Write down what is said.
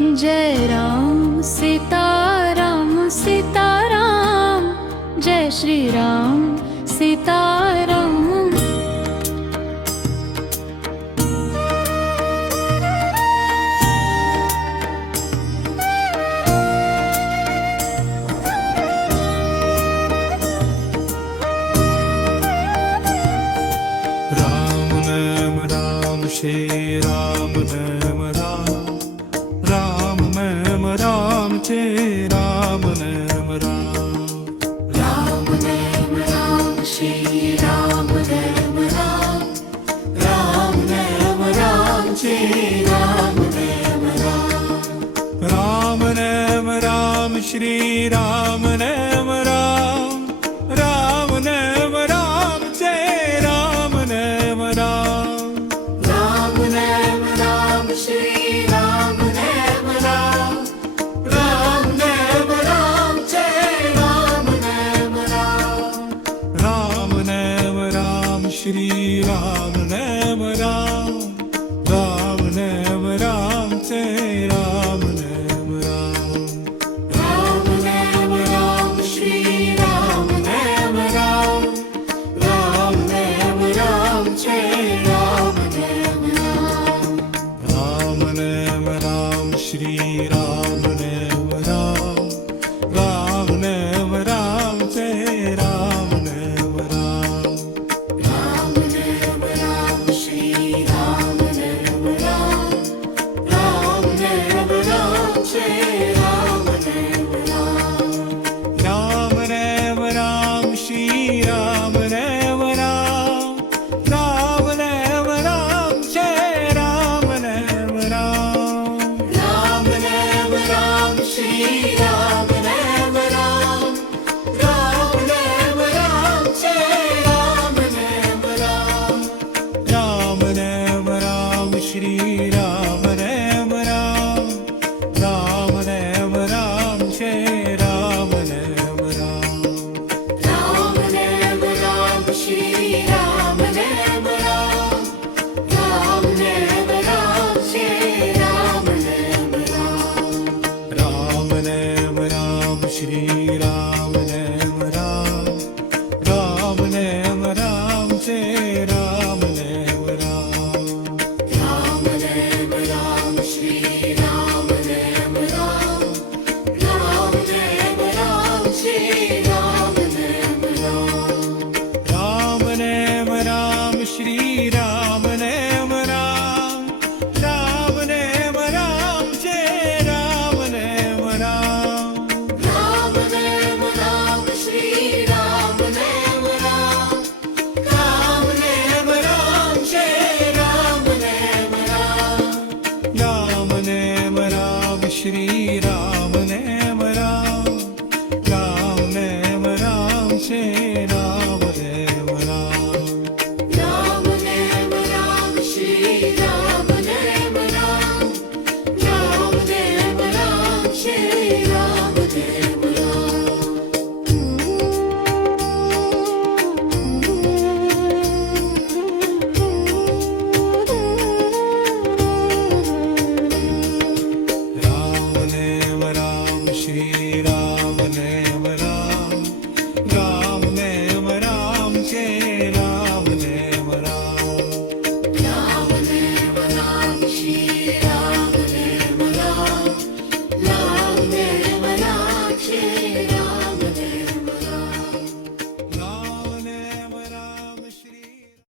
जय राम सीताराम सीताराम, जय श्री राम सीताराम। राम नाम राम श्री राम नाम राम, राम नाम राम श्री राम नाम राम, राम नाम राम श्री राम नाम राम, राम नाम राम श्री राम नाम राम। राम नाम राम श्री राम नाम राम, राम नाम राम जय राम नाम राम, राम नाम राम श्री राम नाम राम, राम नाम राम जय राम नाम राम। राम नाम राम श्री राम नाम राम, राम नाम राम जय राम नाम राम, राम नाम राम श्री राम नाम राम, राम नाम राम जय राम नाम राम। राम नाम राम श्री राम नाम राम, राम नाम राम जय राम नाम राम, राम नाम राम श्री राम नाम राम, राम नाम राम जय राम नाम राम। राम नाम राम श्री राम नाम राम, राम नाम राम जय राम नाम राम, राम नाम राम श्री राम नाम राम, राम नाम राम जय राम नाम राम। राम नाम राम श्री राम नाम राम, राम नाम राम जय राम नाम राम, राम नाम राम श्री राम नाम राम, राम नाम राम जय राम नाम राम। राम नाम राम श्री राम नाम राम, राम नाम राम जय राम नाम राम, राम नाम राम श्री राम नाम राम, राम नाम राम जय राम नाम राम। राम नाम राम श्री राम नाम राम, राम नाम राम जय राम नाम राम, राम नाम राम श्री राम नाम राम, राम नाम राम जय राम नाम राम। राम नाम राम श्री राम